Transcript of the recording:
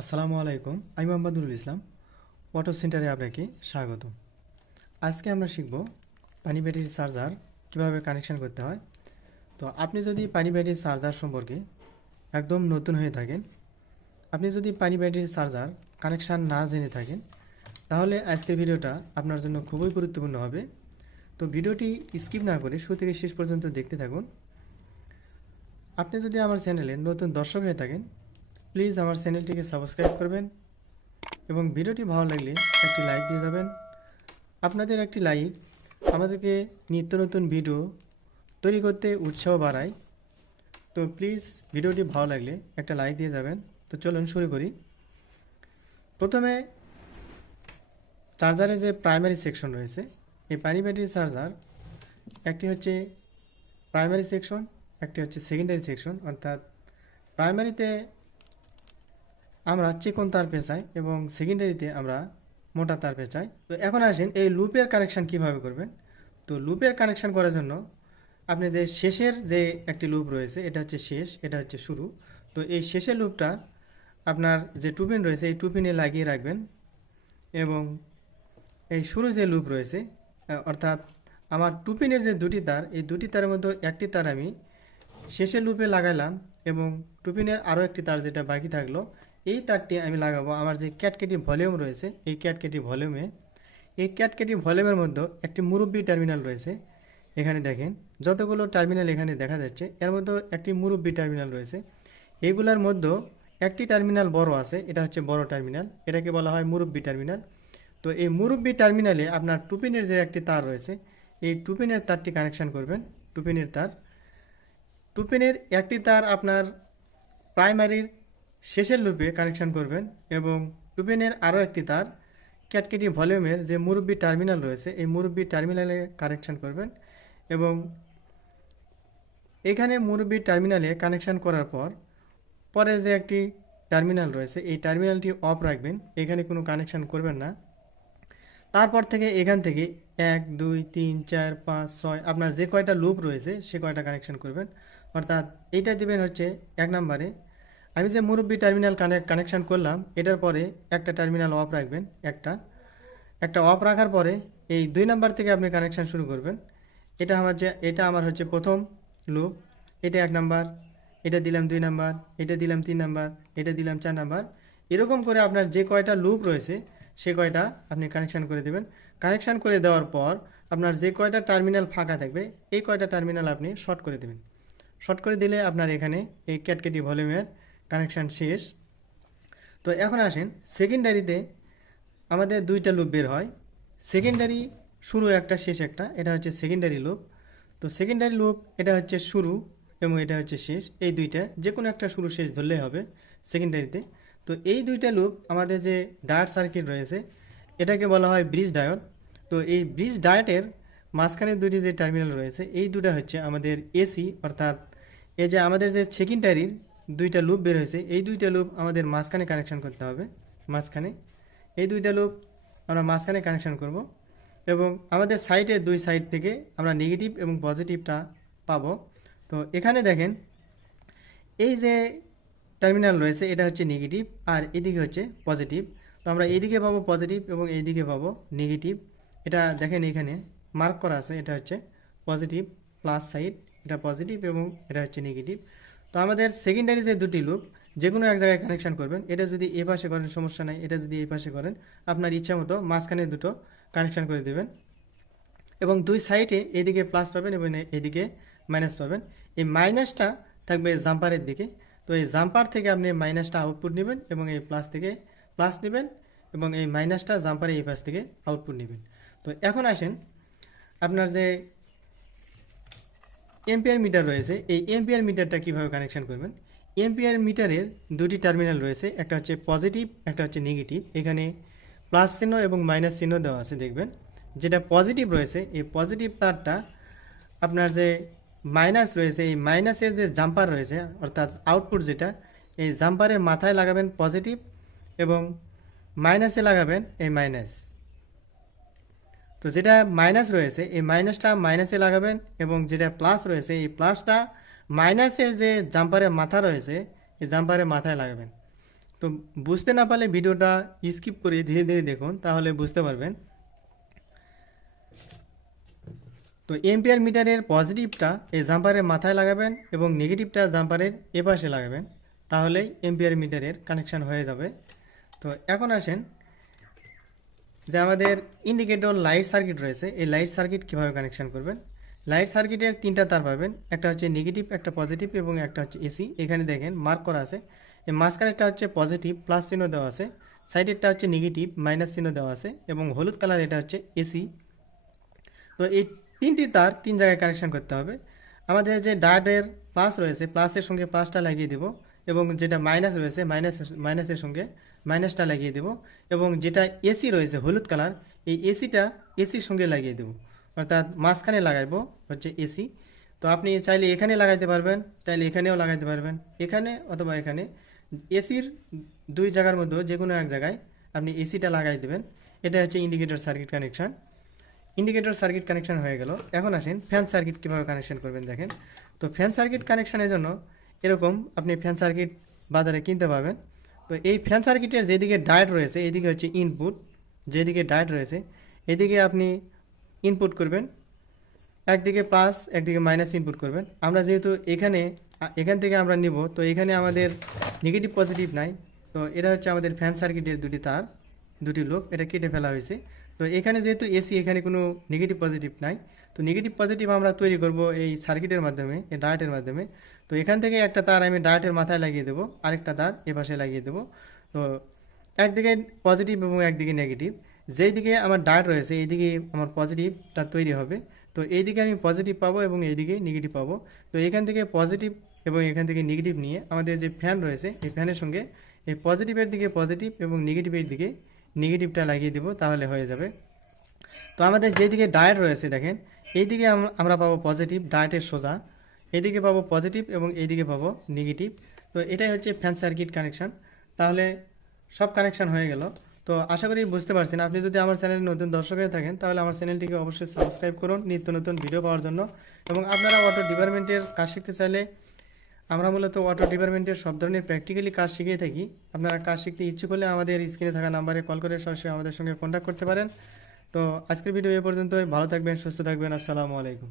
আসসালামু আলাইকুম, আমি মোহাম্মদুল ইসলাম, অটো সেন্টারে আপনাকে স্বাগত আজকে আমরা শিখব পানি ব্যাটারি চার্জার কীভাবে কানেকশন করতে হয়। তো আপনি যদি পানি ব্যাটারি চার্জার সম্পর্কে একদম নতুন হয়ে থাকেন, আপনি যদি পানি ব্যাটারি চার্জার কানেকশান না জেনে থাকেন, তাহলে আজকের ভিডিওটা আপনার জন্য খুবই গুরুত্বপূর্ণ হবে। তো ভিডিওটি স্কিপ না করে শুরু থেকে শেষ পর্যন্ত দেখতে থাকুন। আপনি যদি আমার চ্যানেলে নতুন দর্শক হয়ে থাকেন প্লিজ আমার চ্যানেলটিকে সাবস্ক্রাইব করবেন এবং ভিডিওটি ভালো লাগলে একটি লাইক দিয়ে দেবেন আপনাদের একটি লাইক আমাদেরকে নিত্য নতুন ভিডিও তৈরি করতে উৎসাহ বাড়ায়। তো প্লিজ ভিডিওটি ভালো লাগলে একটা লাইক দিয়ে যাবেন। তো চলুন শুরু করি। প্রথমে চার্জারে যে প্রাইমারি সেকশন রয়েছে, এই ব্যাটারি চার্জার, একটি হচ্ছে প্রাইমারি সেকশন, একটি হচ্ছে সেকেন্ডারি সেকশন, অর্থাৎ প্রাইমারিতে আমরা চিকন তার পেঁচাই এবং সেকেন্ডারিতে আমরা মোটা তার পেঁচাই। তো এখন আসেন এই লুপের কানেকশান কীভাবে করবেন? তো লুপের কানেকশান করার জন্য আপনি যে শেষের যে একটি লুপ রয়েছে, এটা হচ্ছে শেষ, এটা হচ্ছে শুরু। তো এই শেষের লুপটা আপনার যে টুপিন রয়েছে, এই টুপিনে লাগিয়ে রাখবেন এবং এই শুরু যে লুপ রয়েছে অর্থাৎ আমার টুপিনের যে দুটি তার, এই দুটি তারের মধ্যে একটি তার আমি শেষের লুপে লাগাইলাম এবং টুপিনের আরও একটি তার যেটা বাকি থাকল এই তারটি আমি লাগাবো। আমার যে ক্যাটকেটি ভলিউম রয়েছে, এই ক্যাটকেটি ভলিউমে, এই ক্যাটকেটি ভলিউমের মধ্যে একটি মুরব্বি টার্মিনাল রয়েছে। এখানে দেখেন, যতগুলো টার্মিনাল এখানে দেখা যাচ্ছে, এর মধ্যে একটি মুরব্বি টার্মিনাল রয়েছে। এইগুলোর মধ্যে একটি টার্মিনাল বড় আছে, এটা হচ্ছে বড় টার্মিনাল, এটাকে বলা হয় মুরব্বি টার্মিনাল। তো এই মুরব্বি টার্মিনালে আপনার টুপিনের যে একটি তার রয়েছে, এই টুপিনের তারটি কানেকশন করবেন, টুপিনের তার। টুপিনের একটি তার আপনার প্রাইমারির শেষের লুপে কানেকশন করবেন এবং টুপিনের আরও একটি তার, ক্যাটকেটি ভলিউমের যে মুরব্বি টার্মিনাল রয়েছে, এই মুরব্বি টার্মিনালে কানেকশন করবেন এবং এখানে মুরব্বি টার্মিনালে কানেকশন করার পর, পরে যে একটি টার্মিনাল রয়েছে, এই টার্মিনালটি অফ রাখবেন, এখানে কোনো কানেকশন করবেন না। তারপর থেকে এখান থেকে এক, দুই, তিন, চার, পাঁচ, ছয়, আপনার যে কয়টা লুপ রয়েছে, সে কয়টা কানেকশন করবেন। অর্থাৎ এইটা দিবেন হচ্ছে এক নম্বরে। আমি যে মুরব্বি টার্মিনাল কানেক্ট কানেকশন করলাম, এটার পরে একটা টার্মিনাল অফ রাখবেন, একটা। একটা অফ রাখার পরে এই দুই নাম্বার থেকে আপনি কানেকশান শুরু করবেন। এটা আমার যে, এটা আমার হচ্ছে প্রথম লুপ এটা এক নাম্বার এটা দিলাম দুই নাম্বার এটা দিলাম তিন নাম্বার এটা দিলাম চার নাম্বার এরকম করে আপনার যে কয়টা লুপ রয়েছে, সে কয়টা আপনি কানেকশান করে দেবেন। কানেকশান করে দেওয়ার পর আপনার যে কয়টা টার্মিনাল ফাঁকা থাকবে, এই কয়টা টার্মিনাল আপনি শর্ট করে দেবেন। শর্ট করে দিলে আপনার এখানে এই ক্যাটকেটি ভলিউমের কানেকশান শেষ। তো এখন আসেন সেকেন্ডারিতে আমাদের দুইটা লুপ বের হয়। সেকেন্ডারি শুরু একটা, শেষ একটা, এটা হচ্ছে সেকেন্ডারি লুপ তো সেকেন্ডারি লুপ এটা হচ্ছে শুরু এবং এটা হচ্ছে শেষ। এই দুইটা যে কোনো একটা শুরু, শেষ ধরলেই হবে সেকেন্ডারিতে তো এই দুইটা লুপ আমাদের যে ডায়ার সার্কিট রয়েছে, এটাকে বলা হয় ব্রিজ ডায়ট তো এই ব্রিজ ডায়োডের মাঝখানে দুটি যে টার্মিনাল রয়েছে, এই দুটা হচ্ছে আমাদের এসি অর্থাৎ এই যে আমাদের যে সেকেন্ডারির দুইটা লুপ বের হয়েছে। এই দুইটা লুপ আমাদের মাঝখানে কানেকশান করতে হবে। মাঝখানে। এই দুইটা লুপ আমরা মাঝখানে কানেকশান করব এবং আমাদের সাইডে দুই সাইড থেকে আমরা নেগেটিভ এবং পজিটিভটা পাবো। তো এখানে দেখেন, এই যে টার্মিনাল রয়েছে, এটা হচ্ছে নেগেটিভ আর এদিকে হচ্ছে পজিটিভ তো আমরা এইদিকে পাবো পজিটিভ এবং এইদিকে পাবো নেগেটিভ এটা দেখেন এখানে মার্ক করা আছে, এটা হচ্ছে পজিটিভ প্লাস সাইড এটা পজিটিভ এবং এটা হচ্ছে নেগেটিভ তো আমাদের সেকেন্ডারি যে দুটি লুপ যে কোনো এক জায়গায় কানেকশন করবেন, এটা যদি এ পাশে করেন সমস্যা নাই, এটা যদি এই পাশে করেন, আপনার ইচ্ছা মতো মাঝখানে দুটো কানেকশান করে দেবেন। এবং দুই সাইডে এদিকে প্লাস পাবেন এবং এদিকে মাইনাস পাবেন। এই মাইনাসটা থাকবে জাম্পারের দিকে। তো এই জাম্পার থেকে আপনি মাইনাসটা আউটপুট নেবেন এবং এই প্লাস থেকে প্লাস নেবেন এবং এই মাইনাসটা জাম্পারে এই পাশ থেকে আউটপুট নেবেন। তো এখন আসেন, আপনার যে এম্পিয়ার মিটার রয়েছে। এই এম্পিয়ার মিটারটা কীভাবে কানেকশন করবেন? এম্পিয়ার মিটারের দুটি টার্মিনাল রয়েছে। একটা হচ্ছে পজিটিভ একটা হচ্ছে নেগেটিভ এখানে প্লাস চিহ্ন এবং মাইনাস চিহ্ন দেওয়া আছে, দেখবেন। যেটা পজিটিভ রয়েছে, এই পজিটিভ তারটা আপনার যে মাইনাস রয়েছে, এই মাইনাসের যে জাম্পার রয়েছে, অর্থাৎ আউটপুট যেটা, এই জাম্পারের মাথায় লাগাবেন পজিটিভ এবং মাইনাসে লাগাবেন এই মাইনাস তো যেটা মাইনাস রয়েছে, এই মাইনাসটা মাইনাসে লাগাবেন এবং যেটা প্লাস রয়েছে, এই প্লাসটা মাইনাসের যে জাম্পারের মাথা রয়েছে, এই জাম্পারের মাথায় লাগাবেন। তো বুঝতে না পারলে ভিডিওটা স্কিপ করে ধীরে ধীরে দেখুন, তাহলে বুঝতে পারবেন। তো এম্পিয়ার মিটারের পজিটিভটা এই জাম্পারের মাথায় লাগাবেন এবং নেগেটিভটা জাম্পারের এপাশে লাগাবেন, তাহলেই এম্পিয়ার মিটারের কানেকশন হয়ে যাবে। তো এখন আসেন যে আমাদের ইন্ডিকেটর লাইট সার্কিট রয়েছে, এই লাইট সার্কিট কীভাবে কানেকশন করবেন? লাইট সার্কিটের তিনটা তার পাবেন, একটা হচ্ছে নেগেটিভ একটা পজিটিভ এবং একটা হচ্ছে এসি এখানে দেখেন মার্ক করা আছে। এই মাঝখানেরটা হচ্ছে পজিটিভ প্লাস চিহ্ন দেওয়া আছে। সাইডেরটা হচ্ছে নেগেটিভ মাইনাস চিহ্ন দেওয়া আছে এবং হলুদ কালার এটা হচ্ছে এসি তো এই তিনটি তার তিন জায়গায় কানেকশন করতে হবে। আমাদের যে ডায়ের প্লাস রয়েছে প্লাসের সঙ্গে প্লাসটা লাগিয়ে দেব। এবং যেটা মাইনাস রয়েছে মাইনাস মাইনাসের সঙ্গে মাইনাসটা লাগিয়ে দেব। এবং যেটা এসি রয়েছে, হলুদ কালার এই এসিটা এসির সঙ্গে লাগিয়ে দেব। অর্থাৎ মাঝখানে লাগাইবো হচ্ছে এসি তো আপনি চাইলে এখানে লাগাইতে পারবেন, চাইলে এখানেও লাগাইতে পারবেন। এখানে অথবা এখানে এসির দুই জায়গার মধ্যে যে কোনো এক জায়গায় আপনি এসিটা লাগাই দেবেন। এটা হচ্ছে indicator circuit connection indicator circuit connection হয়ে গেল। এখন আসেন ফ্যান সার্কিট কীভাবে কানেকশন করবেন দেখেন। তো ফ্যান সার্কিট কানেকশানের জন্য এরকম আপনি ফ্যান সার্কিট বাজারে কিনতে পাবেন। তো এই ফ্যান সার্কিটের যেদিকে ডায়েট রয়েছে, এদিকে হচ্ছে ইনপুট যেদিকে ডায়েট রয়েছে, এদিকে আপনি ইনপুট করবেন। একদিকে প্লাস একদিকে মাইনাস ইনপুট করবেন। আমরা যেহেতু এখানে, এখান থেকে আমরা নিব, তো এখানে আমাদের নেগেটিভ পজিটিভ নাই। তো এটা হচ্ছে আমাদের ফ্যান সার্কিটের দুটি তার, দুটি লোক এটা কেটে ফেলা হয়েছে। তো এখানে যেহেতু এসি এখানে কোনো নেগেটিভ পজিটিভ নাই। তো নেগেটিভ পজিটিভ আমরা তৈরি করব এই সার্কিটের মাধ্যমে, এই ডায়েটের মাধ্যমে। তো এখান থেকে একটা তার আমি ডায়েটের মাথায় লাগিয়ে দেবো, আরেকটা তার এ পাশে লাগিয়ে দেবো। তো একদিকে পজিটিভ এবং একদিকে নেগেটিভ যেই দিকে আমার ডায়েট রয়েছে এইদিকে আমার পজিটিভটা তৈরি হবে। তো এইদিকে আমি পজিটিভ পাবো এবং এইদিকে নেগেটিভ পাবো। তো এখান থেকে পজিটিভ এবং এখান থেকে নেগেটিভ নিয়ে আমাদের যে ফ্যান রয়েছে, এই ফ্যানের সঙ্গে এই পজিটিভের দিকে পজিটিভ এবং নেগেটিভের দিকে নেগেটিভটা লাগিয়ে দেবো, তাহলে হয়ে যাবে তো আমাদের যেদিকে ডায়েট রয়েছে দেখেন, এইদিকে আম- আমরা পাবো পজিটিভ ডায়েটের সোজা। এদিকে পাবো পজিটিভ এবং এইদিকে পাবো নেগেটিভ তো এটাই হচ্ছে ফ্যান সার্কিট কানেকশন তাহলে সব কানেকশন হয়ে গেল। তো আশা করি বুঝতে পারছেন। আপনি যদি আমার চ্যানেলে নতুন দর্শক হয়ে থাকেন, তাহলে আমার চ্যানেলটিকে অবশ্যই সাবস্ক্রাইব করুন, নিত্য নতুন ভিডিও পাওয়ার জন্য। এবং আপনারা অটো ডিপার্টমেন্টের কাজ শিখতে চাইলে, আমরা মূলত অটো ডিপার্টমেন্টের সব ধরনের প্র্যাকটিক্যালি কাজ শিখিয়ে থাকি। আপনারা কাজ শিখতে ইচ্ছুক হলে আমাদের স্ক্রিনে থাকা নাম্বারে কল করে সরাসরি আমাদের সঙ্গে কন্ট্যাক্ট করতে পারেন। তো আজকের ভিডিও এ পর্যন্তই। ভালো থাকবেন সুস্থ থাকবেন। আসসালামু আলাইকুম।